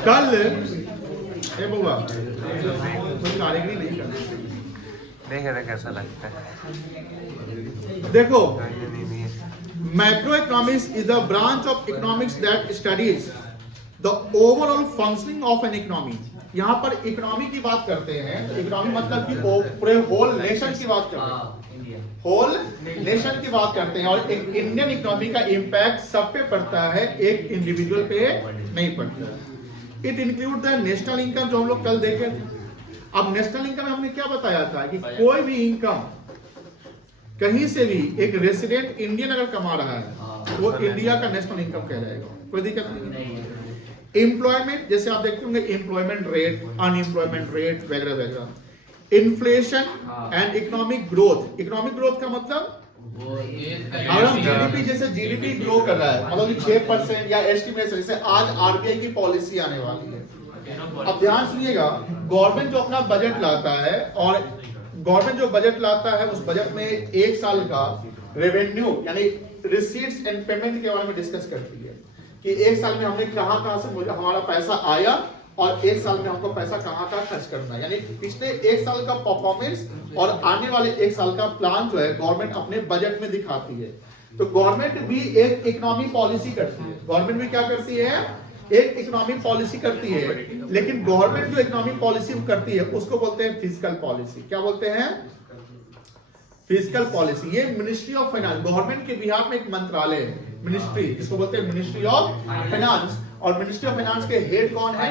कल ए बुआ कोई कारीगरी नहीं करनी चाहिए। देखें कैसा लगता है। देखो, नहीं macroeconomics is the branch of economics that studies the overall functioning of an economy। यहाँ पर इकोनॉमी की बात करते हैं, इकोनॉमी मतलब कि पूरे होल नेशन की बात करते हैं, होल नेशन की बात करते हैं, और एक इंडियन इकोनॉमी का इम्पैक्ट सब पे पड़ता है, एक इंडिविजुअल पे नहीं पड़ता है। It include the national income, जो हम लोग कल देखे थे। अब नेशनल इनकम हमने क्या बताया था कि कोई भी इनकम कहीं से भी एक रेसिडेंट इंडियन अगर कमा रहा है वो इंडिया का नेशनल इनकम कहलाएगा, कोई दिक्कत नहीं है। एम्प्लॉयमेंट, जैसे आप देखते होंगे एम्प्लॉयमेंट रेट, अनएम्प्लॉयमेंट रेट वगैरह वगैरह। Inflation and economic growth. Economic growth का मतलब अगर हम जीडीपी, जैसे जीडीपी ग्रो कर रहा है मतलब 6% या एस्टिमेशन, जैसे आज आरबीआई की पॉलिसी आने वाली है। अब ध्यान सुनिएगा, गवर्नमेंट जो अपना बजट लाता है, और गवर्नमेंट जो बजट लाता है उस बजट में एक साल का रेवेन्यू यानी रिसीट्स एंड पेमेंट के बारे में डिस्कस करती है कि एक साल में हमने कहां से हमारा पैसा आया और एक साल में हमको पैसा कहां खर्च करना है, यानी पिछले एक साल का परफॉर्मेंस और आने वाले एक साल का प्लान जो है गवर्नमेंट अपने बजट में दिखाती है। तो गवर्नमेंट भी एक इकोनॉमी पॉलिसी करती है, गवर्नमेंट भी क्या करती है, एक इकोनॉमिक पॉलिसी करती है। लेकिन गवर्नमेंट जो इकोनॉमिक पॉलिसी करती है उसको बोलते हैं फिस्कल पॉलिसी। क्या बोलते हैं? Fiscal policy. ये मिनिस्ट्री ऑफ फाइनेंस, गवर्नमेंट के बिहार में एक मंत्रालय है, मिनिस्ट्री, जिसको बोलते हैं मिनिस्ट्री ऑफ फाइनेंस। और मिनिस्ट्री ऑफ फाइनेंस के हेड कौन है?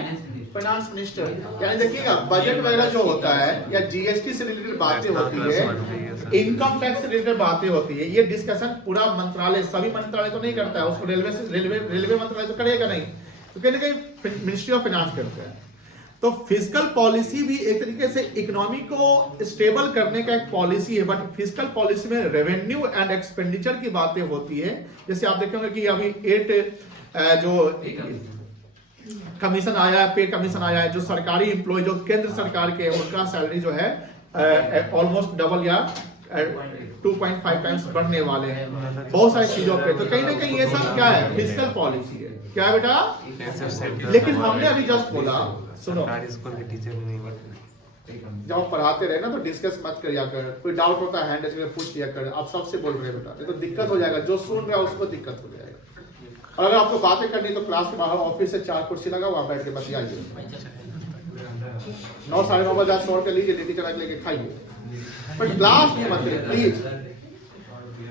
Finance minister. यानी देखिएगा, बजट वगैरह जो होता है या जीएसटी से रिलेटेड बातें होती है, इनकम टैक्स से रिलेटेड बातें होती है, ये डिस्कशन पूरा मंत्रालय, सभी मंत्रालय तो नहीं करता है, उसको रेलवे मंत्रालय तो करेगा नहीं, तो कहीं ना कहीं मिनिस्ट्री ऑफ फाइनेंस करते हैं। तो फिस्कल पॉलिसी भी एक तरीके से इकोनॉमी को स्टेबल करने का एक पॉलिसी है, बट फिस्कल पॉलिसी में रेवेन्यू एंड एक्सपेंडिचर की बातें होती है। जैसे आप देखेंगे कि अभी 8 जो कमीशन आया है, पे कमीशन आया है, जो सरकारी एम्प्लॉय जो केंद्र सरकार के, उनका सैलरी जो है ऑलमोस्ट डबल या 2.5 टाइम्स बढ़ने वाले हैं बहुत सारी चीजों पे। तो कहीं ना कहीं ये सब क्या है? फिस्कल पॉलिसी है। क्या है बेटा? लेकिन हमने अभी जस्ट बोला, सुनो, जब हम पढ़ाते रहे ना तो डिस्कस मत करिया कर, कोई डाउट होता है हैंड पूछ लिया कर, आप सबसे बोल रहे बेटा, ये तो दिक्कत हो जाएगा, जो सुन रहा है उसको दिक्कत हो जाएगा। और अगर आपको बातें करनी तो क्लास के बाहर ऑफिस से 4 कुर्सी लगा, वहां बैठ के बतियाइए। 9 साढ़े 9 बजे 100 रुपये लीजिए, नीति करा लेके खाइए, पर क्लास में मत प्लीज।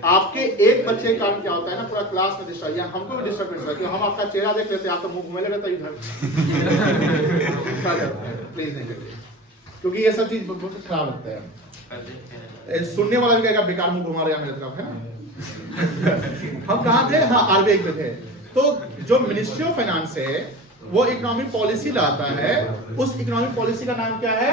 आपके एक बच्चे का कारण क्या होता है ना, पूरा क्लास में डिस्टर्ब, या हमको भी डिस्टर्बेंस रहती है, हम आपका चेहरा देख लेते हैं, आप तो मुंह घुमेले रहता है इधर। प्लीज नहीं करिए, क्योंकि ये सब चीज बहुत खराब लगता है। सुनने वाला भी कहेगा बेकार मुंह घुमा रहा है मेरे तरफ, है ना। हम कहाँ थे? हाँ, आरबीआई पे थे। तो जो मिनिस्ट्री ऑफ फाइनेंस है वो इकोनॉमिक पॉलिसी लाता है, उस इकोनॉमिक पॉलिसी का नाम क्या है?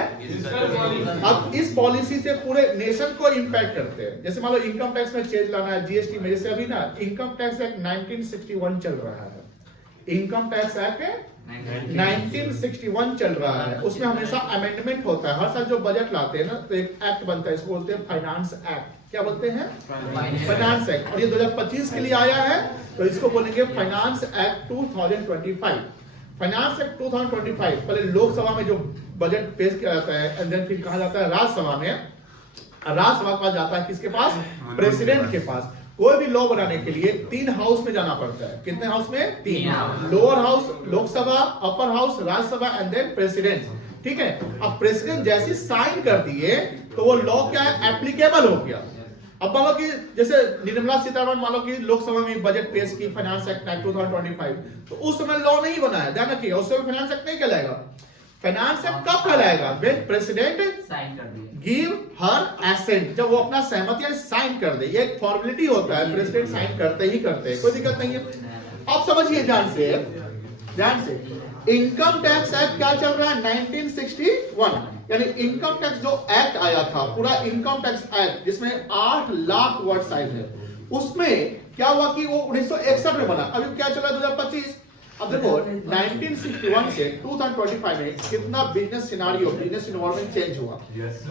अब इस पॉलिसी से पूरे नेशन को इंपैक्ट करते हैं। जैसे मान लो इनकम टैक्स में चेंज लाना है, जीएसटी में, जैसे अभी ना इनकम टैक्स एक्ट 1961 चल रहा है, इनकम टैक्स एक्ट 1961 चल रहा है, उसमें हमेशा अमेंडमेंट होता है। हर साल जो बजट लाते हैं ना तो एक एक्ट बनता है, इसको बोलते हैं फाइनेंस एक्ट। क्या बोलते हैं? Finance act. और ये 2025 के लिए आया है, तो इसको बोलेंगे फाइनेंस एक्ट 2025। फाइनेंस एक्ट 2025 पहले लोकसभा में जो बजट पेश किया जाता है, एंड देन फिर कहा जाता है राज्यसभा में, राज्यसभा के पास जाता है, किसके पास? प्रेसिडेंट के पास। कोई भी लॉ बनाने के लिए 3 हाउस में जाना पड़ता है। कितने हाउस में? 3। Lower house Lok Sabha, upper house Rajya Sabha, and then president. ठीक है। अब प्रेसिडेंट जैसे साइन कर दिए तो वो लॉ क्या है? एप्लीकेबल हो गया। अब मान लो कि जैसे निर्मला सीतारमण मान लो कि लोकसभा में बजट पेश की, फाइनेंस एक्ट 2025, तो उस समय लॉ नहीं बनाया, ध्यान रखिएगा, उस समय फाइनेंस एक्ट नहीं कहलाएगा। फाइनेंस एक्ट कब कहलाएगा? व्हेन प्रेसिडेंट साइन कर दे, गिव हर एसेंट, जब वो अपना सहमति साइन कर दे। ये एक फॉर्मेलिटी होता है, प्रेसिडेंट साइन करते ही करते हैं, कोई दिक्कत नहीं है। अब समझिए ध्यान से, इनकम टैक्स एक्ट क्या चल रहा है? 1961, यानी इनकम टैक्स जो एक्ट आया था, पूरा इनकम टैक्स एक्ट जिसमें 8 लाख वर्ड साइज है, उसमें क्या हुआ कि वो 1961 में बना। अभी क्या चल रहा है? 2025। अब देखो 1961 से 2025 में कितना business scenario, business environment change हुआ।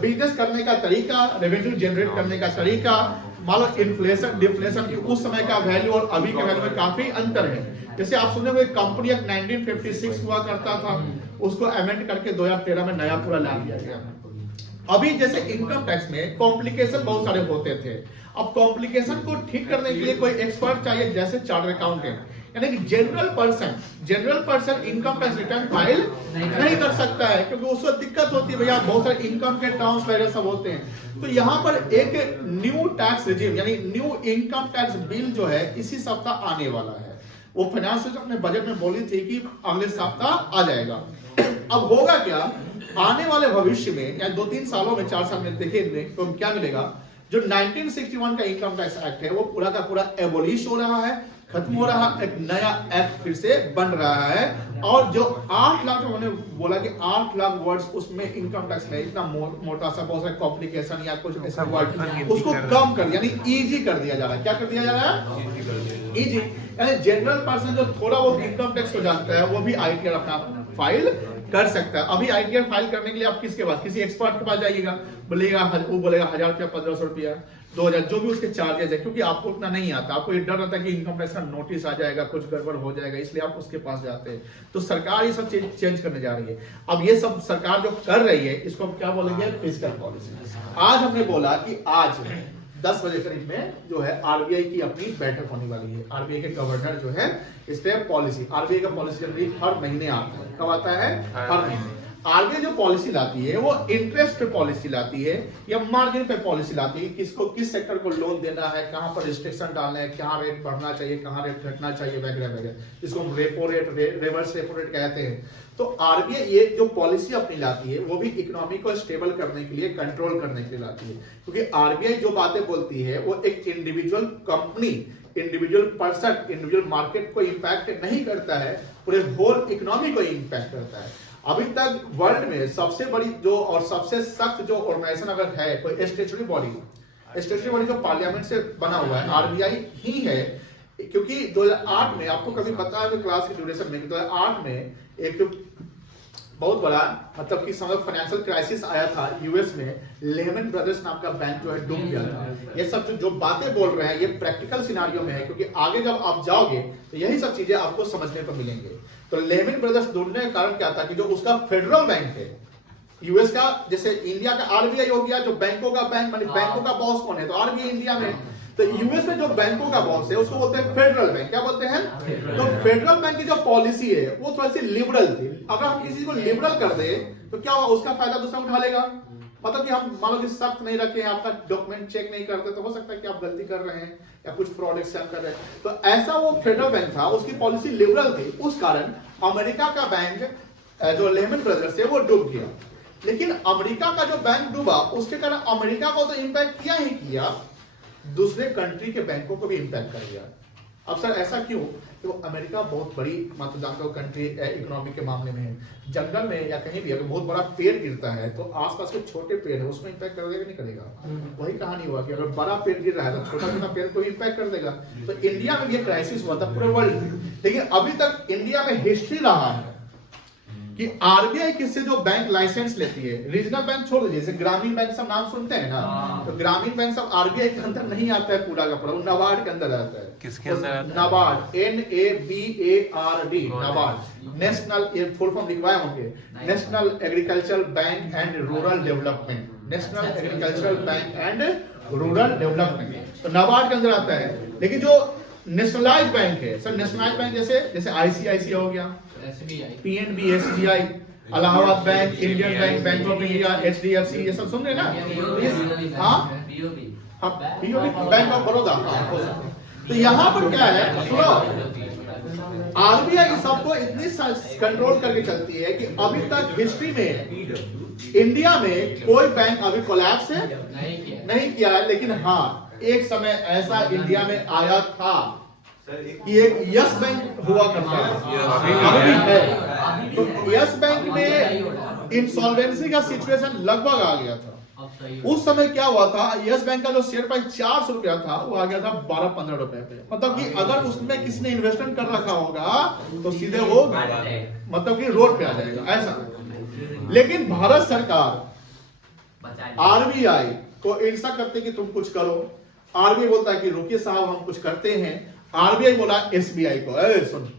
बिजनेस करने का तरीका, रेवेन्यू जनरेट करने का तरीका, मान लो इन्फ्लेशन डिफ्लेशन की उस समय का वैल्यू और अभी के वैल्यू में काफी अंतर है। जैसे आप सुने हुए कंपनी एक्ट 1956 हुआ करता था, उसको अमेंड करके 2013 में नया पूरा ला दिया गया। अभी जैसे इनकम टैक्स में कॉम्प्लिकेशन बहुत सारे होते थे, अब कॉम्प्लिकेशन को ठीक करने के लिए कोई एक्सपर्ट चाहिए, जैसे चार्टर्ड अकाउंटेंट, यानी कि general person income tax return file नहीं कर सकता है, क्योंकि उसको दिक्कत होती है, भैया बहुत सारे इनकम के टर्म्स वगैरह सब होते हैं। तो यहाँ पर एक न्यू टैक्स रिजीम यानी न्यू इनकम टैक्स बिल जो है इसी सप्ताह आने वाला है। वो फाइनेंस अपने बजट में बोली थी कि अगले सप्ताह आ जाएगा। अब होगा क्या, आने वाले भविष्य में या 2-3 सालों में, 4 साल में देखेंगे तो क्या मिलेगा, जो 1961 का इनकम टैक्स एक्ट है वो पूरा का पूरा एबोलिश हो रहा है, खत्म हो रहा है, एक नया एक्ट फिर से बन रहा है। और जो 8 लाख, उन्होंने बोला कि 8 लाख वर्ड्स उसमें इनकम टैक्स में इतना मोटा सा बहुत सारे कॉम्प्लिकेशन या कुछ ऐसा वर्ड उसको कम कर दिया, यानी इजी कर दिया जा रहा है। क्या कर दिया जा रहा है? इजी। यानी जनरल पर्सन जो थोड़ा बहुत इनकम टैक्स को जानता है वो भी आईटीआर अपना फाइल कर सकता है। अभी आईटीआर फाइल करने के लिए आप किसके पास, किसी एक्सपर्ट के पास जाइएगा, वो बोलेगा 1000 रुपया, 1500 रुपया, 2000, जो भी उसके चार्जेस है, क्योंकि आपको उतना नहीं आता, आपको ये डर रहता है कि इनकम टैक्स का नोटिस आ जाएगा, कुछ गड़बड़ हो जाएगा, इसलिए आप उसके पास जाते हैं। तो सरकार ये सब चेंज करने जा रही है। अब ये सब सरकार जो कर रही है इसको हम क्या बोलेंगे, फिस्कल पॉलिसी। आज हमने बोला कि आज 10 बजे करीब में जो है आरबीआई की अपनी बैठक होने वाली है। आरबीआई के गवर्नर जो है स्टेप पॉलिसी, आरबीआई का पॉलिसी जनरली हर महीने आता है। कब आता है? हर महीने। आरबीआई जो पॉलिसी लाती है वो इंटरेस्ट पे पॉलिसी लाती है या मार्जिन पे पॉलिसी लाती है, किसको किस सेक्टर को लोन देना है, कहां पर रिस्ट्रिक्शन डालना है, कहां रेट बढ़ना चाहिए, कहां रेट घटना चाहिए, वगैरह वगैरह, जिसको हम repo rate, reverse repo rate कहते हैं। तो आरबीआई ये जो पॉलिसी अपनी लाती है वो भी इकोनॉमी को स्टेबल करने के लिए, कंट्रोल करने के लिए लाती है। क्योंकि आरबीआई जो बातें बोलती है वो एक individual company, individual person, individual market को इंपैक्ट नहीं करता है, पूरे होल इकोनॉमी को इंपैक्ट करता है। अभी तक वर्ल्ड में सबसे बड़ी जो और सबसे सख्त जो ऑर्गेनाइजेशन अगर है कोई स्टैट्यूटरी बॉडी जो पार्लियामेंट से बना हुआ है, आरबीआई ही है। क्योंकि 2008 में, आपको कभी पता है क्लास की ड्यूरेशन में, 2008 में एक बहुत बड़ा मतलब कि समझ फाइनेंशियल क्राइसिस आया था यूएस में, लेमन ब्रदर्स नाम का बैंक जो है डूब गया था। ये सब जो बातें बोल रहे हैं ये प्रैक्टिकल सिनारियो में है, क्योंकि आगे जब आप जाओगे तो यही सब चीजें आपको समझने को मिलेंगे। तो लेमन ब्रदर्स डूबने का कारण क्या था कि जो उसका फेडरल बैंक है यूएस का, जैसे इंडिया का आरबीआई हो गया, जो बैंकों का बैंक, मानी बैंकों का बॉस कौन है, तो आरबीआई इंडिया में। तो यूएस में जो बैंकों का बॉस है उसको बोलते हैं फेडरल बैंक। क्या बोलते हैं? तो फेडरल बैंक की जो पॉलिसी है वो थोड़ी सी लिबरल थी। अगर हम किसी को लिबरल कर दे तो क्या हुआ, उसका फायदा दूसरा उठा लेगा। मतलब कि हम मान लो कि सख्त नहीं रखे, आपका डॉक्यूमेंट चेक नहीं करते, तो हो सकता है कि आप गलती कर रहे हैं या कुछ फ्रॉड स्कैम कर रहे हैं। तो ऐसा वो फेडरल बैंक था, उसकी पॉलिसी लिबरल थी, उस कारण अमेरिका का बैंक जो लेमन ब्रदर्स है वो डूब गया। लेकिन अमेरिका का जो बैंक डूबा उसके कारण अमेरिका को तो इंपैक्ट किया ही किया, दूसरे कंट्री के बैंकों को भी इंपैक्ट कर गया। अब सर ऐसा क्यों? तो अमेरिका बहुत बड़ी मतलब जानते हो कंट्री इकोनॉमी के मामले में है। जंगल में या कहीं भी अगर बहुत बड़ा पेड़ गिरता है तो आसपास के छोटे पेड़ है उसमें इंपैक्ट कर देगा नहीं करेगा? वही कहानी हुआ कि अगर बड़ा पेड़ गिर रहा है तो छोटा छोटा पेड़ को इंपैक्ट कर देगा। तो इंडिया में ये क्राइसिस हुआ था पूरे वर्ल्ड में, लेकिन अभी तक इंडिया में हिस्ट्री रहा है कि आरबीआई किससे जो बैंक लाइसेंस लेती है, रीजनल बैंक छोड़ दीजिए, जैसे ग्रामीण बैंक सब नाम सुनते हैं ना, तो ग्रामीण बैंक सब आरबीआई के अंदर नहीं आता है पूरा का पूरा, वो नाबार्ड के अंदर आता है। किसके अंदर आता है? नाबार्ड, NABARD, नाबार्ड, नेशनल, ये फुल फॉर्म लिखवाए होंगे, national agricultural bank and rural development, national agricultural bank and rural development, तो नाबार्ड के अंदर आता है। लेकिन जो नेशनलाइज्ड बैंक है सर, नेशनलाइज्ड बैंक जैसे आईसीआईसी हो गया, PNB, SBI, Allahabad bank, Indian bank, bank of India, HDFC, ये सब सुन रहे ना? हाँ, बीओबी, बैंक ऑफ बड़ौदा। तो यहाँ पर क्या है, सुनो, आरबीआई सबको इतनी कंट्रोल करके चलती है कि अभी तक हिस्ट्री में इंडिया में कोई बैंक अभी कोलैप्स नहीं किया है। लेकिन हाँ, एक समय ऐसा इंडिया में आया था कि एक यस बैंक हुआ करता था, अभी भी है। तो यस बैंक में इंसॉल्वेंसी का सिचुएशन लगभग आ गया था, उस समय क्या हुआ था, यस बैंक का जो शेयर प्राइस 400 रुपया था वो आ गया था 12-15 रुपए पे। मतलब कि अगर उसमें किसी ने इन्वेस्टमेंट कर रखा होगा तो सीधे वो मतलब कि रोड पे आ जाएगा ऐसा। लेकिन भारत सरकार आरबीआई को इंसा करते कि तुम कुछ करो। आरबीआई बोलता है कि रुकिए साहब हम कुछ करते हैं। आरबीआई बोला एसबीआई को, सुन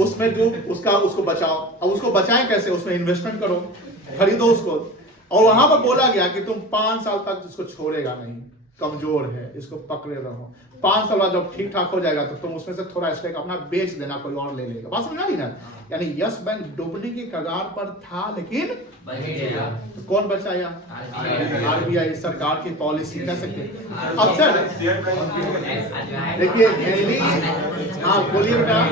उसमें जो उसको बचाओ। अब उसको बचाएं कैसे, उसमें इन्वेस्टमेंट करो, खरीदो उसको। और वहां पर बोला गया कि तुम 5 साल तक इसको छोड़ेगा नहीं, कमजोर है, इसको पकड़े रहो। 5 साल बाद जब ठीक ठाक हो जाएगा तो तुम उसमें से थोड़ा स्टेक अपना बेच देना, कोई और ले लेगा। बात समझ आ रही ना? यानी यस बैंक डूबने की कगार पर था, लेकिन तो कौन बचाया? आरबीआई, सरकार की पॉलिसी कह सकते। अक्सर देखिए दिल्ली, हाँ बोलिए बेटा।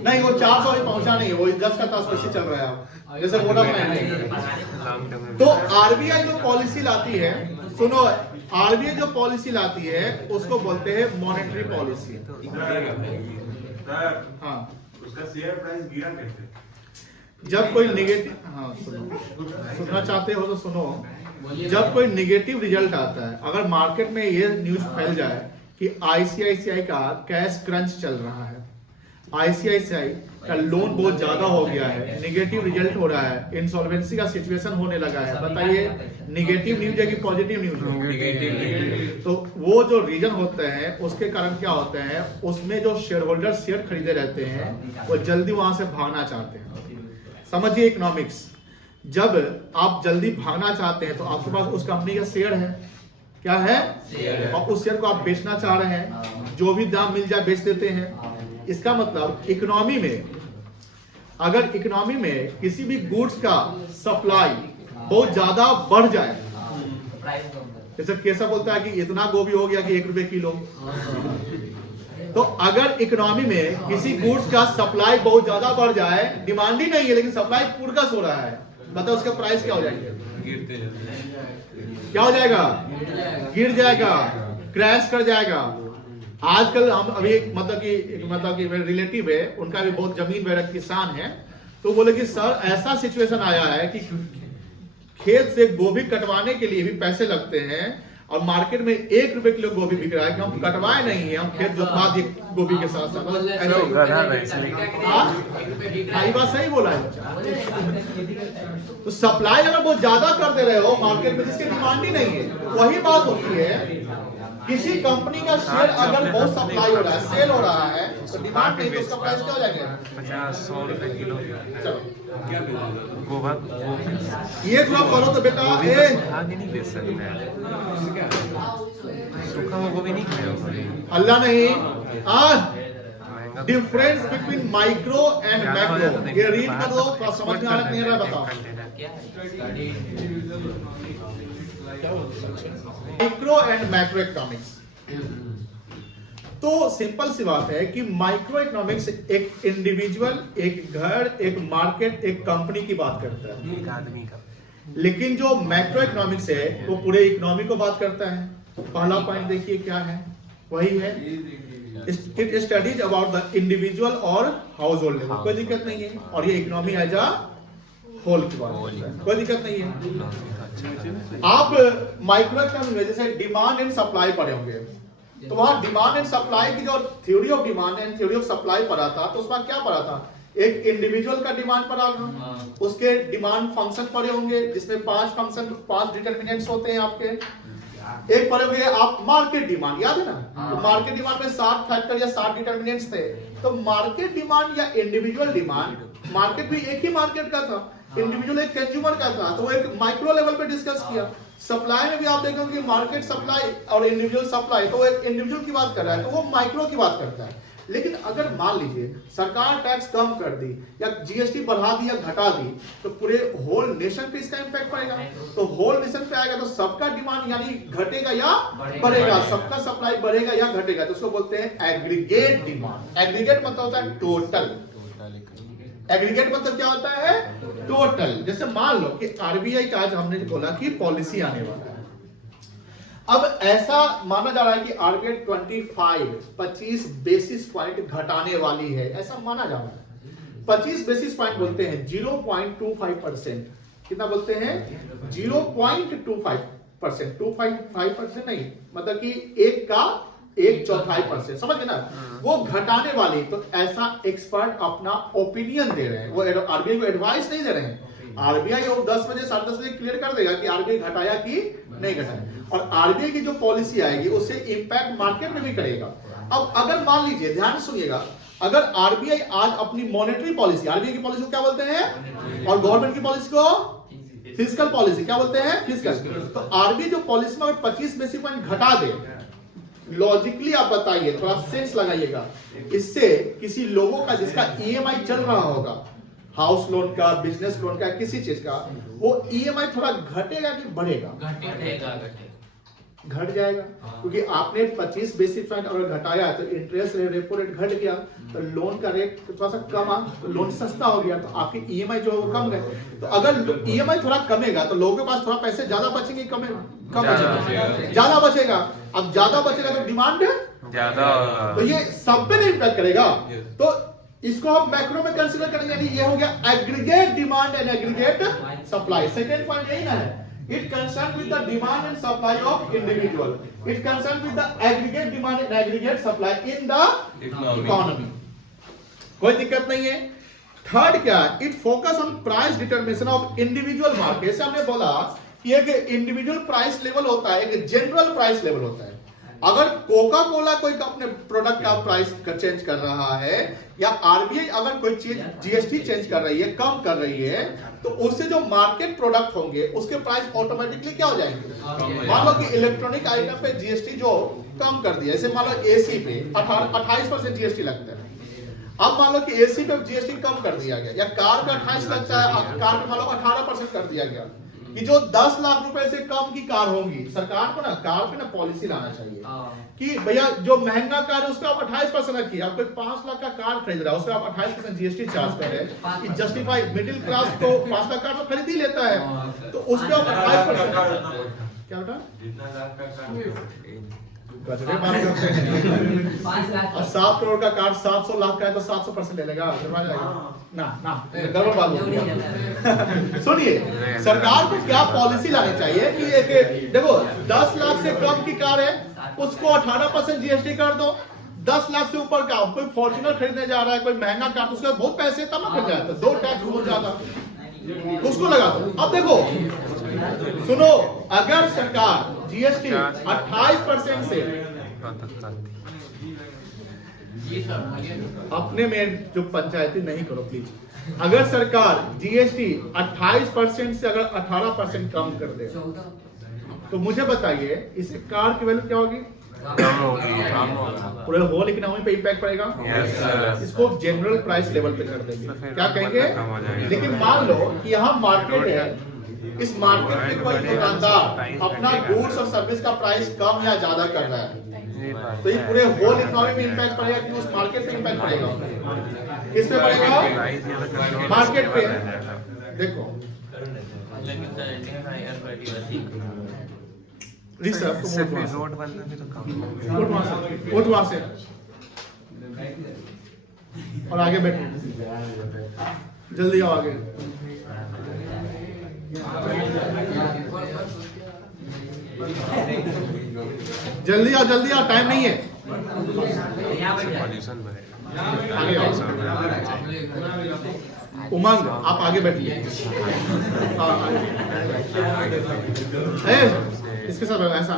नहीं वो 400 ही पहुंचा नहीं, वो 10 का 10 चल रहा है जैसे मोटा प्लान। तो आरबीआई जो पॉलिसी लाती है, सुनो, आरबीआई जो पॉलिसी लाती है उसको बोलते हैं मॉनेटरी पॉलिसी। हाँ, उसका शेयर प्राइस गिरा कैसे? जब कोई नेगेटिव, हाँ सुनो, सुनना चाहते हो तो सुनो। जब कोई नेगेटिव रिजल्ट आता है, अगर मार्केट में ये न्यूज फैल जाए कि आईसीआईसीआई का कैश क्रंच चल रहा है, आईसीआईसीआई का लोन बहुत ज्यादा हो गया है, नेगेटिव रिजल्ट हो रहा है, इंसॉल्वेंसी का सिचुएशन होने लगा है, बताइए नेगेटिव न्यूज है कि पॉजिटिव न्यूज है? तो वो जो रीजन होते हैं उसके कारण क्या होते हैं, उसमें जो शेयर होल्डर शेयर खरीदे रहते हैं वो जल्दी वहां से भागना चाहते हैं। समझिए इकोनॉमिक्स, जब आप जल्दी भागना चाहते हैं तो आपके पास उस कंपनी का शेयर है, क्या है? और उस शेयर को आप बेचना चाह रहे हैं, जो भी दाम मिल जाए बेच देते हैं। इसका मतलब इकोनॉमी में, अगर इकोनॉमी में किसी भी गुड्स का सप्लाई बहुत ज्यादा बढ़ जाए, जैसे कैसा बोलता है कि इतना गोभी हो गया कि 1 रुपए किलो, तो अगर इकोनॉमी में किसी गुड्स का सप्लाई बहुत ज्यादा बढ़ जाए, डिमांड ही नहीं है लेकिन सप्लाई पूर्वकस हो रहा है, बताओ उसका प्राइस क्या हो जाएगा? क्या हो जाएगा? गिर जाएगा, क्रैश कर जाएगा। आजकल हम अभी मतलब कि मेरे रिलेटिव है, उनका भी बहुत जमीन मेरा किसान है, तो बोले कि सर ऐसा सिचुएशन आया है कि खेत से गोभी कटवाने के लिए भी पैसे लगते हैं और मार्केट में 1 रुपए किलो गोभी बिक रहा है कि हम कटवाए नहीं है, हम खेत जोतवा दिए गोभी के साथ साथ। ये बात सही बोला है बच्चा। तो सप्लाई अगर बहुत ज्यादा कर दे रहे हो मार्केट में जिसकी डिमांड ही नहीं है, वही बात होती है। किसी कंपनी का शेयर अगर बहुत सप्लाई हो रहा है, सेल हो रहा है, तो डिमांड नहीं, तो उसका प्राइस क्या हो जाएगा? 50-100 रुपए किलो। गोवा ये थोड़ा करो तो बेटा, आगे नहीं बेच सकते हैं, सूखा हुआ गोभी नहीं खाएगा। अल्लाह नहीं। Difference between micro and macro, ये रीड कर दो, थोड़ा समझ में नहीं आ रहा बताओ। माइक्रो एंड मैक्रो इकोनॉमिक्स, तो सिंपल सी बात है कि माइक्रो इकोनॉमिक्स एक इंडिविजुअल, एक घर, एक मार्केट, एक कंपनी की बात करता है, एक आदमी का। लेकिन जो मैक्रो इकोनॉमिक्स है वो पूरे इकोनॉमी को बात करता है। पहला पॉइंट देखिए क्या है, वही है it studies about the individual और हाउस होल्ड लेवल, कोई दिक्कत नहीं है। और ये इकोनॉमी एज अ होल की बात करता है, कोई दिक्कत नहीं है। आप माइक्रो इकोनॉमी में जैसे डिमांड एंड सप्लाई पढ़े होंगे, तो वहां डिमांड एंड सप्लाई की जो theory of demand and theory of supply पढ़ा था, तो उसमें क्या पढ़ा था? एक इंडिविजुअल का डिमांड पढ़ा था, उसके डिमांड फंक्शन पढ़े होंगे जिसमें 5 फंक्शन, 5 डिटरमिनेंट्स होते हैं आपके। एक पढ़े होंगे आप मार्केट डिमांड, याद है ना? तो मार्केट डिमांड में 7 फैक्टर या 7 डिटरमिनेंट्स थे। तो मार्केट डिमांड या इंडिविजुअल डिमांड, मार्केट भी एक ही मार्केट का था, इंडिविजुअल एक कंज्यूमर का था, तो वो एक माइक्रो लेवल पे डिस्कस किया। सप्लाई में भी आप देखोगे कि मार्केट सप्लाई और इंडिविजुअल सप्लाई, तो एक इंडिविजुअल की बात कर रहा है, तो वो माइक्रो की बात करता है। लेकिन अगर मान लीजिए सरकार टैक्स कम कर दी या जीएसटी बढ़ा दी या घटा दी, तो पूरे होल नेशन पे इसका इंपैक्ट पड़ेगा। तो होल नेशन पे आएगा तो सबका डिमांड यानी घटेगा या बढ़ेगा, सबका सप्लाई बढ़ेगा या घटेगा, तो उसको बोलते हैं एग्रीगेट डिमांड। एग्रीगेट मतलब होता है टोटल, एग्रीगेट मतलब क्या होता है? टोटल। जैसे मान लो कि आरबीआई का आज हमने बोला कि पॉलिसी आने वाला है, अब ऐसा माना जा रहा है कि आरबीआई 25 बेसिस पॉइंट घटाने वाली है, ऐसा माना जा रहा है। 25 बेसिस पॉइंट बोलते हैं 0.25%। कितना बोलते हैं 0.25%, 2.5% नहीं, मतलब कि एक चौथाई परसेंट, समझ गए ना, वो घटाने वाली। तो ऐसा एक्सपर्ट अपना ओपिनियन दे रहे हैं, वो आरबीआई को एडवाइस नहीं दे रहे हैं। आरबीआई वो 10 बजे 10:30 बजे क्लियर कर देगा कि आरबीआई घटाया कि नहीं घटाया, और आरबीआई की जो पॉलिसी आएगी उससे इंपैक्ट मार्केट में भी करेगा। अब अगर मान लीजिए, ध्यान सुनिएगा, अगर आरबीआई आज अपनी मॉनेटरी पॉलिसी, आरबीआई की पॉलिसी को क्या बोलते हैं, और गवर्नमेंट की पॉलिसी को फिस्कल पॉलिसी क्या बोलते हैं, फिस्कल। तो आरबीआई जो पॉलिसी में अगर 25 बेसिस पॉइंट घटा दे, लॉजिकली आप बताइए, थोड़ा सेंस लगाइएगा, इससे किसी लोगों का जिसका ईएमआई चल रहा होगा, हाउस लोन का, बिजनेस लोन का, किसी चीज का, वो ईएमआई थोड़ा घटेगा कि बढ़ेगा? घट जाएगा, क्योंकि आपने 25 बेसिस पॉइंट अगर घटाया तो इंटरेस्ट रेपो रेट घट गया, तो लोन का रेट थोड़ा सा कम, तो लोन सस्ता हो गया, तो आपके ईएमआई जो है वो कम गए। तो अगर ईएमआई थोड़ा कमेगा तो लोगों के पास थोड़ा पैसे ज्यादा बचेंगे, कम बचेगा, ज्यादा बचेगा। अब ज्यादा बचेगा तो डिमांड ज्यादा, तो ये सब पे नहीं इम्पैक्ट करेगा। तो इसको हम मैक्रो में कंसीडर करेंगे, यानी ये हो गया aggregate demand and aggregate supply. Second point यही ना है, it concerned with the demand and supply of individual, it concerned with the aggregate demand and aggregate supply in the economy। कोई दिक्कत नहीं है। थर्ड क्या है, it focus on price determination of individual market। से हमने बोला कि एक इंडिविजुअल प्राइस लेवल होता है, एक जनरल प्राइस लेवल होता है। अगर कोका कोला कोई अपने प्रोडक्ट का प्राइस चेंज कर रहा है, या आरबीआई अगर कोई चीज जीएसटी चेंज कर रही है, कम कर रही है, तो उससे जो मार्केट प्रोडक्ट होंगे उसके प्राइस ऑटोमेटिकली क्या हो जाएंगे। मान लो कि इलेक्ट्रॉनिक आइटम पे जीएसटी जो कम कर दिया, जैसे मान लो एसी पे 28% जीएसटी लगता है, अब मान लो कि एसी पे जीएसटी कम कर दिया गया, या कार पे 28 लगता है, कार पे मान लो 18% कर दिया गया, कि जो 10 लाख रुपए से कम की कार होंगी, सरकार को ना कार पे ना पॉलिसी लाना चाहिए कि भैया जो महंगा कार है उस पर आप 28% रखिए। आप कोई 5 लाख का कार खरीद रहा है, उस पर आप 28% जीएसटी चार्ज कर रहे हैं, कि जस्टिफाई, मिडिल क्लास तो 5 लाख कार तो खरीद ही लेता है, तो उस पर आप 28% क्या बेटा, जितना लाख का कार गजबे बात करते हैं। और 7 करोड़ का कार 700 लाख का है तो 700% ले लेगा, ना गड़बड़ बात होगी। सुनिए, सरकार को क्या पॉलिसी लानी चाहिए कि देखो 10 लाख से कम की कार है उसको 18% जीएसटी कर दो, 10 लाख से ऊपर का, कोई फॉर्च्यूनर खरीदने जा रहा है, कोई महंगा कार, उसका बहुत पैसे तब ना खरीद जाता, 2 टैक्स हो जाता, उसको लगा दो। अब देखो सुनो, अगर सरकार जीएसटी 28% से, अपने में जो पंचायती नहीं करो प्लीज, अगर सरकार जीएसटी 28% से अगर 18% कम कर दे, तो मुझे बताइए इससे कार की वैल्यू क्या होगी, पूरे होल इकोनॉमी पे इम्पैक्ट पड़ेगा। इसको जनरल प्राइस लेवल पे कर देंगे, क्या कहेंगे। लेकिन मान लो कि यहाँ मार्केट है, इस मार्केट में कोई दुकानदार अपना गुड्स और सर्विस का प्राइस कम या ज्यादा कर रहा है, तो ये पूरे होल इकोनॉमी में इम्पैक्ट पड़ेगा कि उस मार्केट पे इम्पैक्ट पड़ेगा, किस पे पड़ेगा, मार्केट पे। देखो रिसर्च रोड बनना भी तो कम, वोट वहां से और आगे बैठो, जल्दी आओ आगे। जल्दी आओ, टाइम नहीं है। पॉल्यूशन बढ़ेगा। आगे आओ। उमंग आप आगे बैठिए। इसके साथ ऐसा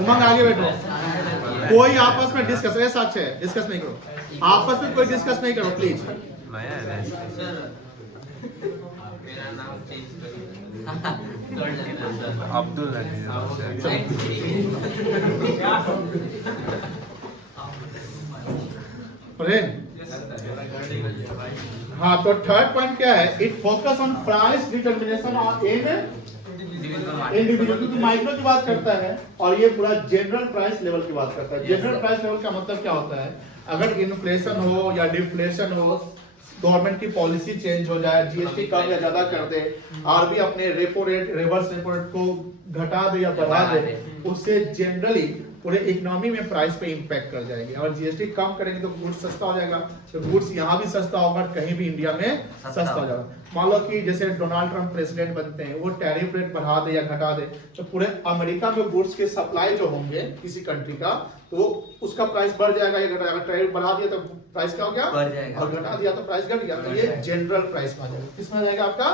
उमंग आगे बैठो। कोई आपस में डिस्कस, ऐसा अच्छा है, डिस्कस नहीं करो, आपस में कोई डिस्कस नहीं करो प्लीज। अब्दुल हाँ, तो थर्ड पॉइंट क्या है, it focus on price determination in individual, क्योंकि माइक्रो की बात करता है और ये पूरा जनरल प्राइस लेवल की बात करता है। जनरल प्राइस लेवल का मतलब क्या होता है, अगर इन्फ्लेशन हो या डिफ्लेशन हो, गवर्नमेंट की पॉलिसी चेंज हो जाए, जीएसटी कम या ज्यादा कर दे, आरबी अपने repo rate, reverse repo rate को घटा दे या बढ़ा दे, उससे जनरली पूरे इकोनॉमी में प्राइस पे इम्पैक्ट कर जाएगी। और जीएसटी कम करेंगे तो गुड्स सस्ता हो जाएगा, तो गुड्स यहाँ भी सस्ता होगा, कहीं भी इंडिया में सस्ता हो जाएगा। मान लो कि जैसे डोनाल्ड ट्रंप प्रेसिडेंट बनते हैं, वो टैरिफ रेट बढ़ा दे या घटा दे, तो पूरे अमेरिका में गुड्स के सप्लाई जो होंगे किसी कंट्री का, तो उसका प्राइस बढ़ जाएगा या घट जाएगा। टैरिफ बढ़ा दिया तो प्राइस क्या हो गया, और घटा दिया तो प्राइस घट गया। तो ये जनरल प्राइस में आ जाएगा। किसमें आ जाएगा आपका,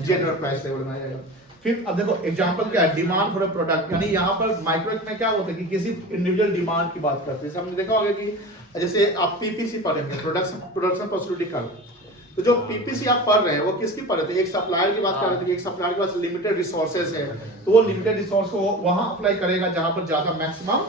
जनरल प्राइस लेवल में आ जाएगा। फिर अब देखो एग्जांपल क्या है, डिमांड फॉर अ प्रोडक्ट, यानी यहाँ पर माइक्रो में क्या होता है कि किसी इंडिविजुअल डिमांड की बात करते हैं। हमने देखा होगा कि जैसे आप पीपीसी पढ़ेंगे, प्रोडक्शन पॉसिबिलिटी, तो जो पीपीसी आप पढ़ रहे हैं वो किसकी पढ़ रहे थे, एक सप्लायर की बात कर रहे थे, एक सप्लायर के पास लिमिटेड रिसोर्सेज है, तो वो लिमिटेड रिसोर्स को वहां अप्लाई करेगा जहां पर ज्यादा मैक्सिमम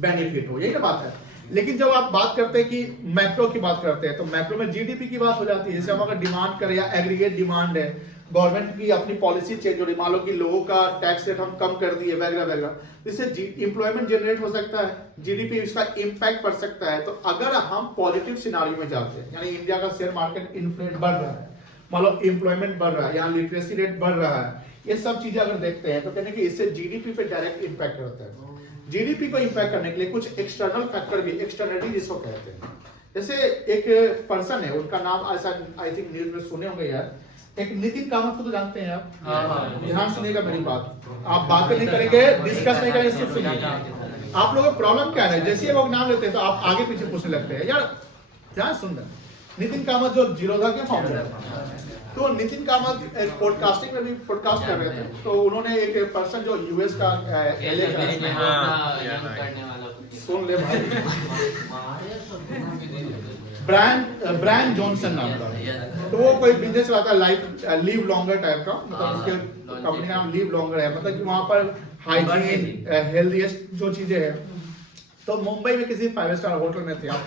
बेनिफिट हो, यही ना बात है। लेकिन जब आप बात करते हैं कि मैक्रो की बात करते हैं, तो मैक्रो में जीडीपी की बात हो जाती है। जैसे हम अगर डिमांड करें या एग्रीगेट डिमांड है, गवर्नमेंट की अपनी पॉलिसी चेंज हो रही, मान लो कि लोगों का टैक्स रेट हम कम कर दिए वगैरह वगैरह, इससे इंप्लॉयमेंट जनरेट हो सकता है, जीडीपी इसका इंपैक्ट पड़ सकता है। तो अगर हम पॉजिटिव सिनारियो में जाते हैं, यानी इंडिया का शेयर मार्केट इन्फ्लेट बढ़ रहा है, मान लो इंप्लॉयमेंट बढ़ रहा है, यहाँ लिटरेसी रेट बढ़ रहा है, ये सब चीजें अगर देखते हैं तो कहने कि इससे जीडीपी पे डायरेक्ट इंपैक्ट करता है। जीडीपी को इंपैक्ट करने के लिए कुछ एक्सटर्नल फैक्टर भी, एक्सटर्नलिटी जिसको कहते हैं, जैसे एक पर्सन है, उनका नाम ऐसा आई थिंक न्यूज में सुने होंगे यार, एक नितिन कामत को तो जानते हैं आप, ध्यान सुनिएगा मेरी बात, आप बातें नहीं करेंगे, डिस्कस नहीं करेंगे, सिर्फ सुनिए। आप लोगों का प्रॉब्लम क्या है, जैसे लोग नाम लेते हैं तो आप आगे पीछे पूछने लगते हैं यार, ध्यान सुन रहे। नितिन कामत जो जीरोधा के फाउंडर है, तो नितिन कामत पॉडकास्टिंग में भी पॉडकास्ट कर रहे थे, तो उन्होंने एक पर्सन जो यूएस का एलए का, सुन ले भाई, ब्रायन जॉनसन नाम का, तो वो कोई बिजनेस रहता है लीव लॉन्गर टाइप का, मतलब उसके कंपनी का नाम लीव लॉन्गर है, मतलब कि वहां पर हाइजीन हेल्दीएस्ट जो चीजें हैं। तो मुंबई में किसी 5 स्टार होटल में थे आप,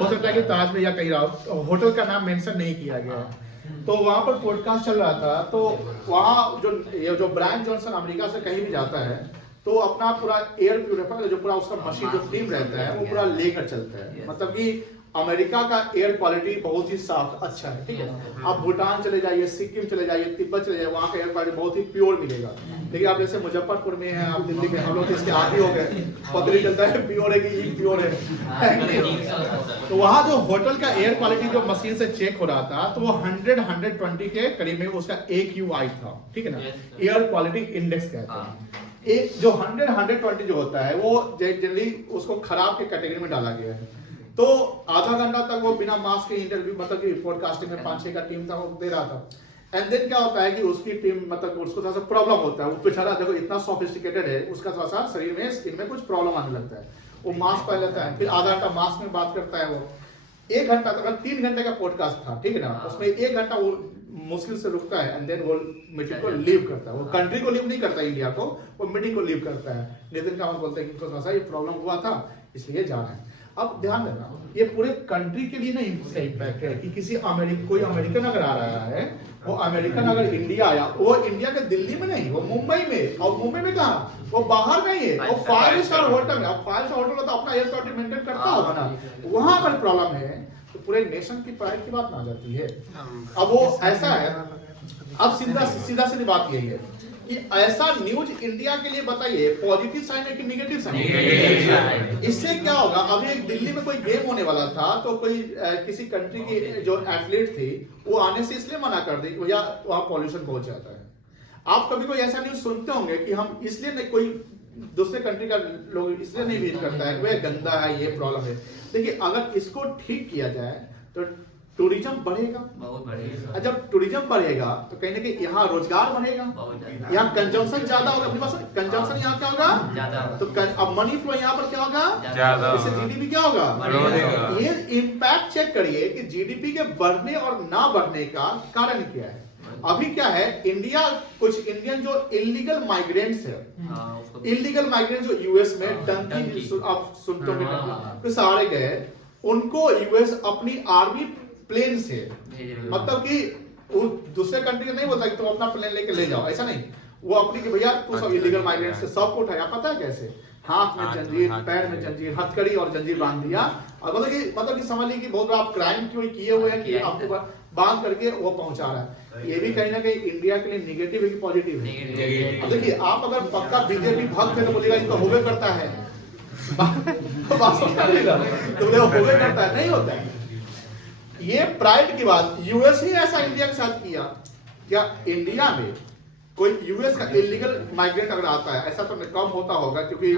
हो सकता है कि ताज में या कहीं रहा, होटल का नाम मेंशन नहीं किया गया है। तो वहां पर पॉडकास्ट चल रहा था, तो वहां जो ब्रायन जॉनसन अमेरिका से कहीं भी जाता है तो अपना पूरा एयर प्यूरिफायर जो पूरा उसका मशीन जो टीम रहता है वो पूरा लेकर चलता है, मतलब कि अमेरिका का एयर क्वालिटी बहुत ही साफ अच्छा है, ठीक है। आप भूटान चले जाइए, सिक्किम चले जाइए, तिब्बत चले जाइए, वहाँ का एयर क्वालिटी बहुत ही प्योर मिलेगा। लेकिन आप जैसे मुजफ्फरपुर में हैं, आप दिल्ली में, हम लोग इसके आदि हो गए, पता नहीं चलता है प्योर है कि इम्प्योर है। तो वहाँ जो होटल का एयर क्वालिटी जो मशीन से चेक हो रहा था, तो वो 100-120 के करीब में उसका AQI था, ठीक है ना, एयर क्वालिटी इंडेक्स कहते हैं। एक जो 100-120 जो होता है वो जनरली उसको खराब के कैटेगरी में डाला गया है। तो आधा घंटा तक वो बिना मास्क के इंटरव्यू, मतलब कि पॉडकास्टिंग में 5-6 का टीम था, वो दे रहा था। एंड देन क्या होता है कि उसकी टीम, मतलब उसको थोड़ा सा प्रॉब्लम होता है, वो बेचारा देखो इतना सोफिस्टिकेटेड है, उसका थोड़ा सा शरीर में, स्किन में कुछ प्रॉब्लम आने लगता है, वो मास्क पहन लेता है, फिर आधा घंटा मास्क में बात करता है। वो 1 घंटा तक, 3 घंटे का पॉडकास्ट था, ठीक है ना, उसमें 1 घंटा वो मुश्किल से रुकता है, एंड देन वो मीटिंग को लीव करता है। वो कंट्री को लीव नहीं करता इंडिया को, वो मीटिंग को लीव करता है। नितिन कामत बोलते हैं कि थोड़ा सा ये प्रॉब्लम हुआ था इसलिए जा रहे हैं। अब ध्यान देना, ये पूरे कंट्री के लिए ना इम्पैक्ट है कि किसी कोई अमेरिकन अगर आ रहा है, वो अमेरिकन अगर इंडिया आया, वो इंडिया के दिल्ली में नहीं, वो मुंबई में, और मुंबई में कहाँ, वो बाहर नहीं है, वो 5 स्टार होटल में। अब 5 स्टार होटल तो अपना एयर क्वालिटी मेंटेन करता होगा ना, वहां पर प्रॉब्लम है तो पूरे नेशन की प्राइड की बात आ जाती है। अब वो ऐसा है, अब सीधा सीधी बात यही है कि ऐसा न्यूज इंडिया के लिए बताइए, पॉजिटिव साइन है कि नेगेटिव साइन? इससे क्या होगा, अभी एक दिल्ली में कोई गेम होने वाला था, तो कोई किसी कंट्री की जो एथलीट थी वो आने से इसलिए मना कर दी भैया वहां पॉल्यूशन बहुत ज्यादा है। आप कभी कोई ऐसा न्यूज सुनते होंगे कि हम इसलिए नहीं, कोई दूसरे कंट्री का लोग इसलिए नहीं विजिट करता है, वह गंदा है, ये प्रॉब्लम है। देखिए अगर इसको ठीक किया जाए तो टूरिज्म बढ़ेगा, बहुत बढ़ेगा। जब टूरिज्म बढ़ेगा तो कहीं ना कहीं यहाँ रोजगार बढ़ेगा, यहाँ कंजम्पशन ज्यादा होगा, अपने पास कंजम्पशन यहाँ क्या होगा, तो अब मनी फ्लो यहाँ पर क्या होगा, इससे जीडीपी क्या होगा। ये इम्पैक्ट चेक करिए कि जीडीपी के बढ़ने और ना बढ़ने का कारण क्या है। अभी क्या है, इंडिया, कुछ इंडियन जो इलीगल माइग्रेंट्स है, इलीगल माइग्रेंट जो यूएस में डंकी आप सुनते हो सारे गए, उनको यूएस अपनी आर्मी प्लेन से, मतलब कि वो दूसरे कंट्री नहीं बोलता कि तुम अपना प्लेन लेके ले जाओ, ऐसा नहीं, वो अपनी कि भैया तू सब इलीगल माइग्रेंट से सबको उठाया, पता है कैसे, हाथ में जंजीर, पैर में जंजीर, हथकड़ी और जंजीर बांध दिया, और मतलब कि समझ लीजिए कि बहुत आप क्राइम क्यों किए हुए हैं कि आपको बांध करके वो पहुंचा रहा है। ये भी कहीं ना कहीं इंडिया के लिए निगेटिव है कि पॉजिटिव है। अब देखिए आप अगर पक्का बीजेपी भक्त है तो बोलेगा इनका होवे करता है, बात समझा नहीं रहा तो बोले हो गया करता है, नहीं होता है। ये प्राइड की बात, यूएस ही ऐसा इंडिया के साथ किया क्या? इंडिया में कोई यूएस का इलीगल माइग्रेंट अगर आता है, ऐसा तो कम होता होगा क्योंकि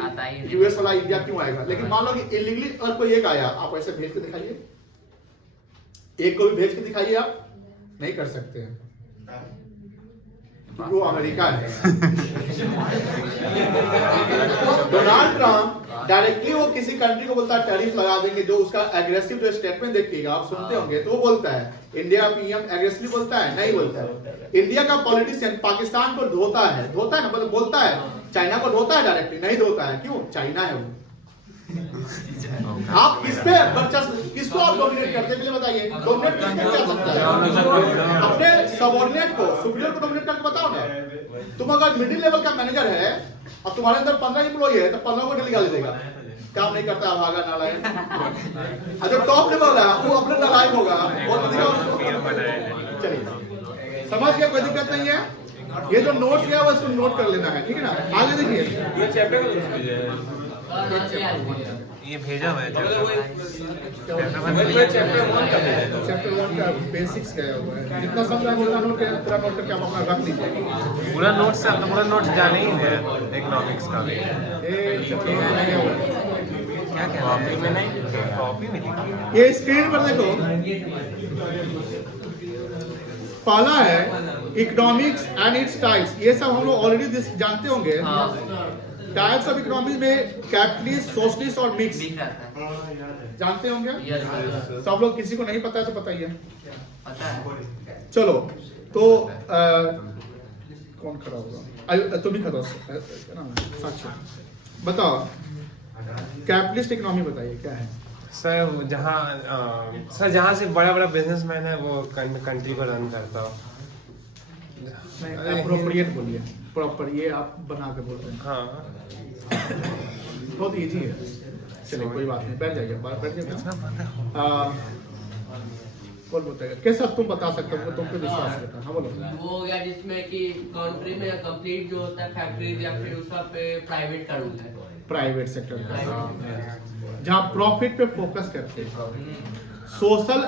यूएस वाला इंडिया क्यों आएगा, लेकिन मान लो कि इलीगली अगर कोई एक आया, आप ऐसे भेज के दिखाइए, एक को भी भेज के दिखाइए, आप नहीं कर सकते हैं क्योंकि वो अमेरिका है। डोनाल्ड ट्रंप डायरेक्टली वो किसी कंट्री को बोलता है टैरिफ लगा देंगे, जो उसका एग्रेसिव जो स्टेटमेंट देखिएगा आप सुनते होंगे, तो वो बोलता है इंडिया पीएम एग्रेसिवली बोलता है, नहीं बोलता है। इंडिया का पॉलिटिशियन पाकिस्तान को ढोता है ना, मतलब बोलता है, चाइना को ढोता है डायरेक्टली, नहीं ढोता है, क्यों? चाइना है वो। आप किस पे किसको आप डोमिनेट करते हैं, बताइए, डोमिनेट किसको कर सकता है? अपने सबऑर्डिनेट को, सुपीरियर को डोमिनेट करके बताओ ना। तुम अगर मिडिल लेवल का मैनेजर है और तुम्हारे अंदर 15 एम्प्लॉई है, तो 15 को निकाल देगा, काम नहीं करता, भागा नालायक। जो टॉप लेवल है वो अपने नालायक होगा और चलिए समझ गया, कोई दिक्कत नहीं है। ये जो नोट किया वो इसको नोट कर लेना है, ठीक है ना। आगे देखिए, ये भेजा हुआ है चैप्टर 1 का बेसिक्स क्या हुआ है, जितना समझा पूरा नोट करके आप अपना रख लीजिए। पूरा नोट्स जाने ही है इकोनॉमिक्स का भी। क्या कॉपी में नहीं, कॉपी में लिखा। ये स्क्रीन पर देखो, पहला है इकोनॉमिक्स एंड इट्स टाइप्स। ये सब हम लोग ऑलरेडी जानते होंगे। टाइप्स ऑफ इकोनॉमिक्स में कैपिटलिस्ट, सोशलिस्ट और मिक्स जानते होंगे सब लोग। किसी को नहीं पता है तो बताइए। चलो तो कौन खड़ा होगा? तुम ही खड़ा हो, बताओ कैपिटलिस्ट इकोनॉमी बताइए क्या है। सर जहाँ से बड़ा बड़ा बिजनेसमैन है वो कंट्री को रन करता हो। अप्रोप्रिएट बोलिए, प्रॉपर, ये आप बना के बोल रहे हैं। हाँ बहुत इजी है, चलिए कोई बात नहीं, बैठ जाइए, बैठ जाइए। कौन बताएगा? कैसा तुम बता सकते हो, तुम पे विश्वास रहता है। हाँ बोलो। वो हो गया जिसमें कि कंट्री में कंप्लीट जो होता है फैक्ट्रीज या फिर उस सब पे प्राइवेट का रूल है, प्राइवेट सेक्टर का, जहाँ प्रॉफिट पे फोकस करते हैं। सोशल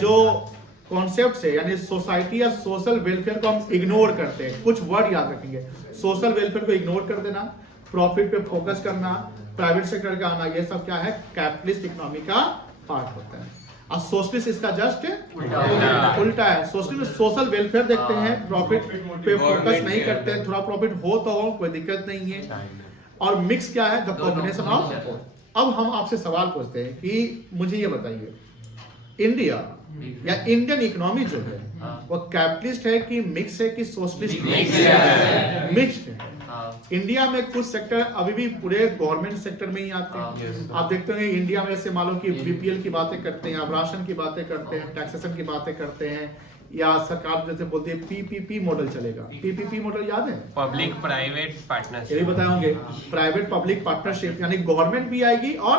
जो कॉन्सेप्ट है, यानी सोसाइटी या सोशल वेलफेयर को हम इग्नोर करते हैं। कुछ वर्ड याद रखेंगे, सोशल वेलफेयर को इग्नोर कर देना, प्रॉफिट पे फोकस करना, प्राइवेट सेक्टर का आना, ये सब क्या है? कैपिटलिस्ट इकोनॉमी का पार्ट होता है। और सोशलिस्ट इसका जस्ट उल्टा है। सोशलिस्ट में सोशल वेलफेयर देखते हैं, प्रॉफिट पे फोकस नहीं करते हैं, थोड़ा प्रॉफिट हो तो हो, कोई दिक्कत नहीं है। और मिक्स क्या है? The combination of. अब हम आपसे सवाल पूछते हैं कि मुझे ये बताइए, इंडिया या इंडियन इकोनॉमी जो है वो कैपिटलिस्ट है कि मिक्स है कि सोशलिस्ट? मिक्स्ड है। इंडिया में कुछ सेक्टर अभी भी पूरे गवर्नमेंट सेक्टर में ही आते हैं। आप देखते हैं इंडिया में से मानो कि बीपीएल की बातें करते हैं, आप राशन की बातें करते हैं, टैक्सेशन की बातें करते हैं, या सरकार जैसे बोलती है पीपीपी मॉडल चलेगा। पीपीपी मॉडल याद है? Public private partnership. ये भी बताए होंगे, प्राइवेट पब्लिक पार्टनरशिप, यानी गवर्नमेंट भी आएगी और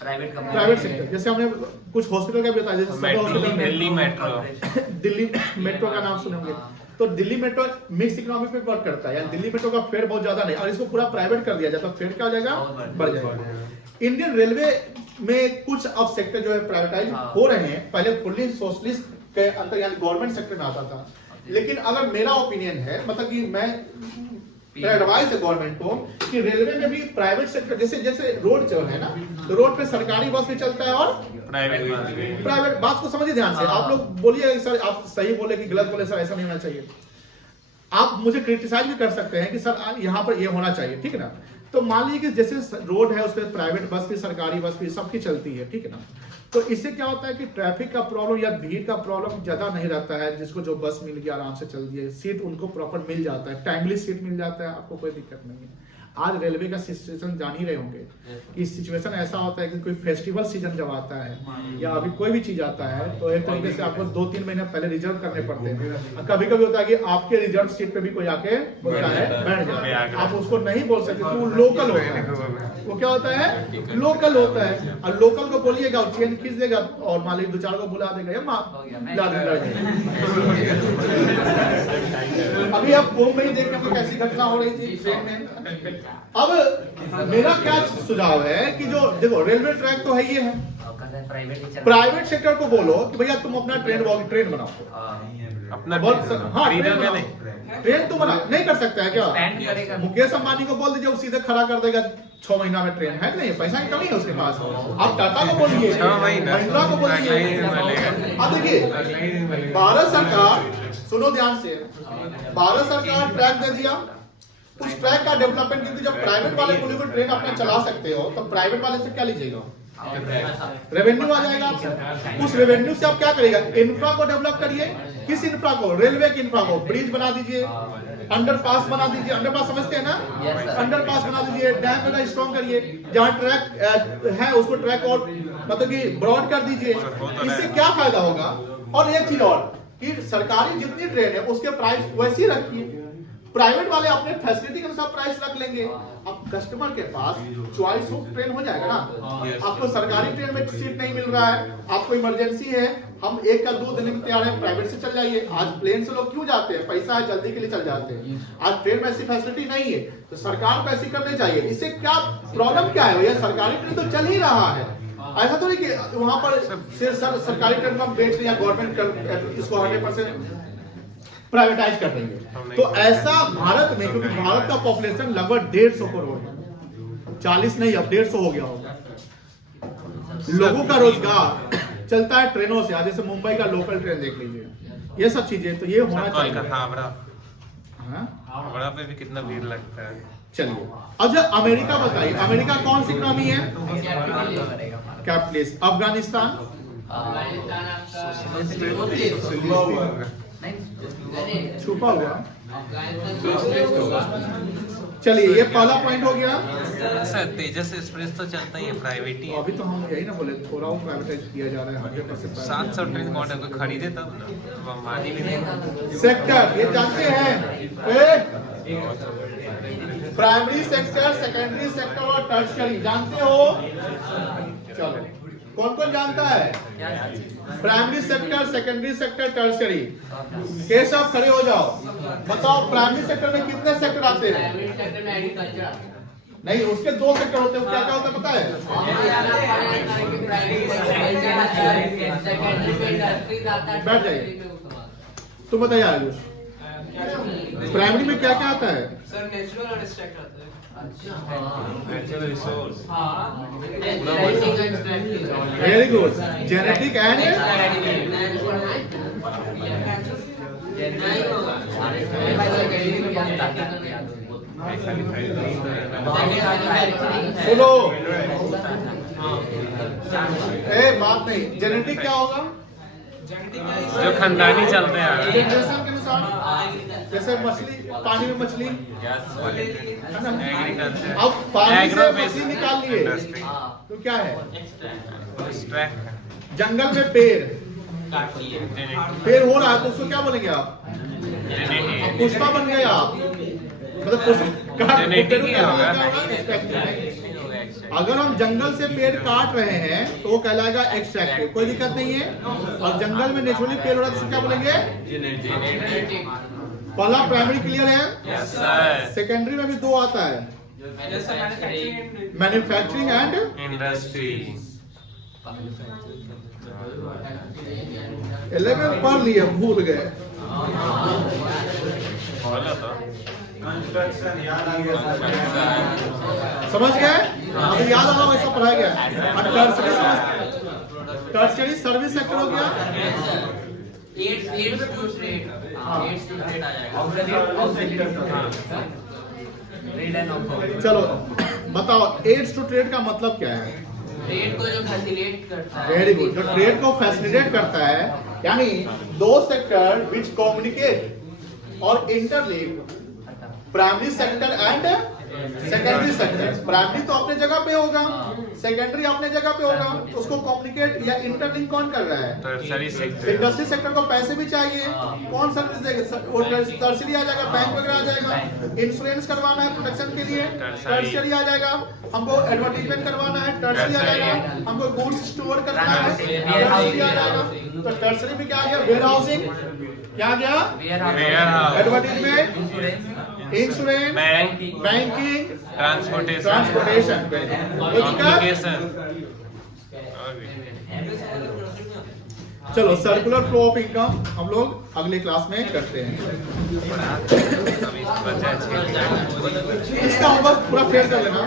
प्राइवेट सेक्टर। जैसे हमने कुछ हॉस्पिटल का भी बताया, जैसे हॉस्पिटल में दिल्ली मेट्रो, दिल्ली मेट्रो का नाम सुने होंगे, तो दिल्ली मेट्रो मिक्स इकोनॉमी पे वर्क करता है। यानी दिल्ली मेट्रो का फेयर बहुत ज्यादा नहीं, और इसको पूरा प्राइवेट कर दिया जाए तो फेयर क्या हो जाएगा? बढ़ जाएगा। इंडियन रेलवे में कुछ अब सेक्टर जो है प्राइवेटाइज हो रहे हैं। पहले फुल्ली सोशलिस्ट के अंदर यानी गवर्नमेंट सेक्टर में आता था। लेकिन अगर मेरा ओपिनियन है, मतलब कि मेरा एडवाइस है गवर्नमेंट को कि रेलवे में भी प्राइवेट सेक्टर, जैसे रोड चल रहे हैं ना, तो रोड पे सरकारी बस भी चलता है और प्राइवेट। बात को समझिए ध्यान से। आप लोग बोलिए सर आप सही बोले कि गलत बोले, सर ऐसा नहीं होना चाहिए। आप मुझे क्रिटिसाइज भी कर सकते हैं कि सर यहाँ पर ये होना चाहिए, ठीक है ना। तो मान लीजिए कि जैसे रोड है उस पर प्राइवेट बस भी, सरकारी बस भी, सबकी चलती है, ठीक है ना। तो इससे क्या होता है कि ट्रैफिक का प्रॉब्लम या भीड़ का प्रॉब्लम ज्यादा नहीं रहता है। जिसको जो बस मिल गया आराम से चल दिए, सीट उनको प्रॉपर मिल जाता है, टाइमली सीट मिल जाता है, आपको कोई दिक्कत नहीं है। आज रेलवे का सिचुएशन जान ही रहे होंगे कि सिचुएशन ऐसा होता है कि कोई फेस्टिवल सीजन जब आता है या अभी कोई भी चीज आता है तो एक तरीके से आपको 2-3 महीने पहले रिजर्व करने पड़ते हैं। कभी कभी होता है कि आपके रिजर्व सीट पे भी कोई आके बोलता है बैठ जाए, आप उसको नहीं बोल सकते, तो लोकल होता है। वो क्या होता है, लोकल होता है। और लोकल को बोलिएगा और चेन खींच देगा और मालिक दो चार को बुला देगा, या अभी आप मुंबई देख रहे हो कैसी घटना हो रही थी ट्रेन में। अब मेरा क्या सुझाव है कि जो देखो रेलवे ट्रैक तो है, ये है, प्राइवेट सेक्टर को बोलो कि भैया तुम अपना ट्रेन बनाओ, अपना हाँ खरीदो क्या नहीं? ट्रेन तो बना नहीं कर सकता है क्या? मुकेश अंबानी को बोल दीजिए, वो सीधे खड़ा कर देगा 6 महीना में ट्रेन, है कि नहीं? पैसा की कमी है उसके पास। आप टाटा को बोलिए, 6 महीना, महिंद्रा को बोलिए। अब देखिए भारत सरकार, सुनो ध्यान से, भारत सरकार ट्रैक दे दिया, उस ट्रैक का डेवलपमेंट, क्योंकि जब प्राइवेट वाले बोले ट्रेन अपना चला सकते हो तो प्राइवेट वाले से क्या लीजिएगा? रेवेन्यू आ जाएगा आपको। उस रेवेन्यू से आप क्या करिएगा? इंफ्रा को डेवलप करिए। किस इंफ्रा को? रेलवे की इंफ्रा को। ब्रिज बना दीजिए, अंडरपास बना दीजिए, अंडरपास समझते हैं ना? अंडरपास बना दीजिए, डैम वगैरह स्ट्रॉन्ग करिए, जहाँ ट्रैक है उसको ट्रैक और मतलब कि ब्रॉड कर दीजिए। इससे क्या फायदा होगा? और एक चीज और कि सरकारी जितनी ट्रेन है उसके प्राइस वैसे ही रखिए, प्राइवेट वाले अपने फैसिलिटी के अनुसार प्राइस रख लेंगे। अब कस्टमर के पास चॉइस ऑफ ट्रेन हो जाएगा ना। आपको सरकारी ट्रेन में सीट नहीं मिल रहा है, आपको इमरजेंसी है, हम 1 या 2 दिन में तैयार है, प्राइवेट से चल जाइए। आज प्लेन से लोग क्यों जाते हैं? पैसा है, जल्दी के लिए चल जाते हैं। आज ट्रेन में ऐसी फैसिलिटी नहीं है, तो सरकार को ऐसी करनी चाहिए। इससे क्या प्रॉब्लम क्या है भैया? सरकारी ट्रेन तो चल ही रहा है, ऐसा तो नहीं कि वहां पर सरकारी ट्रेन को हम बेच दें या गवर्नमेंट इसको 100% प्राइवेटाइज कर देंगे। तो ऐसा भारत में, क्योंकि भारत का पॉपुलेशन लगभग 150 करोड़ है, 40 नहीं अब 150 हो गया होगा। लोगों का रोजगार चलता है ट्रेनों से। आज जैसे मुंबई का लोकल ट्रेन देख लीजिए, ये सब चीजें, तो ये होना चाहिए। हावड़ा पे भी कितना भीड़ लगता है। चलिए अच्छा, अमेरिका बताइए, अमेरिका कौन सी इकोनॉमी है? कैपिटलिस्ट। अफगानिस्तान छुपा हुआ। चलिए ये पहला पॉइंट हो गया। सर तेजस एक्सप्रेस तो चलता ही है, प्राइवेट ही है। अभी तो हम यही ना बोले, थोड़ा वो प्राइवेटाइज किया जा रहा है 100%। 700 ट्रेन कौन है, कोई खरीदे तब ना, अंबानी भी नहीं। सेक्टर ये जानते हैं, प्राइमरी सेक्टर, सेकेंडरी सेक्टर और टर्शियरी जानते हो? चलो कौन कौन जानता है? Primary sector, secondary sector, tertiary. Keshav खड़े हो जाओ, बताओ प्राइमरी सेक्टर में कितने सेक्टर आते हैं? नहीं, उसके 2 सेक्टर होते हैं। क्या क्या होता है पता है? बैठ जाइए, तुम बताइए आयुष, प्राइमरी में क्या क्या आता है? सर नेचुरल और एक्सट्रैक्ट आता है। Natural resource, very good. Genetic and सुनो, बात नहीं, जेनेटिक क्या होगा? जो खानदानी चलते हैं। जनरेशन के अनुसार, जैसे मछली, पानी में मछली, अब पानी से मछली निकाल लिए तो क्या है? जंगल में पेड़ हो रहा है तो उसको क्या बोलेंगे आप? पुष्पा बन गए आप, मतलब अगर हम जंगल से पेड़ काट रहे हैं तो वो कहलाएगा एक्सट्रैक्टिव, कोई दिक्कत नहीं है। और जंगल में नेचुरली पेड़ हो रहा है तो क्या बोलेंगे? पहला प्राइमरी क्लियर है? सेकेंडरी में भी 2 आता है, मैन्युफैक्चरिंग एंड इंडस्ट्री। 11 पढ़ लिए, भूल गए। कंस्ट्रक्शन याद आ गया। समझ गए? अभी याद आ रहा वैसा पढ़ाया गया। और टर्शियरी सर्विस सेक्टर हो गया। चलो बताओ, एड्स टू ट्रेड का मतलब क्या है? ट्रेड को जो फैसिलिटेट करता है। Very good. जो ट्रेड को फैसिलिटेट करता है, यानी 2 सेक्टर विच कम्युनिकेट और interlink, primary sector and secondary sector, primary तो अपने जगह पे होगा, सेकेंडरी अपने जगह पे होगा, तो उसको कम्युनिकेट या इंटरलिंक कौन कर रहा है? Tertiary sector. इंडस्ट्री सेक्टर को पैसे भी चाहिए, कौन सर्विस देगा? वो टर्सरी आ जाएगा, बैंक वगैरह आ जाएगा, इंश्योरेंस करवाना है प्रोटेक्शन के लिए, टर्सरी आ जाएगा, हमको एडवर्टाइजमेंट करवाना है, टर्सरी आ जाएगा, हमको गुड्स स्टोर करना है, टर्सरी आ जाएगा। तो टर्सरी में क्या आ गया? वेयर हाउसिंग, क्या आ गया? एडवर्टाइजमेंट, इंश्योरेंस, बैंकिंग, ट्रांसपोर्टेशन, चलो सर्कुलर फ्लो ऑफ इनकम हम लोग अगले क्लास में करते हैं। इसका होमवर्क पूरा फेयर कर लेना।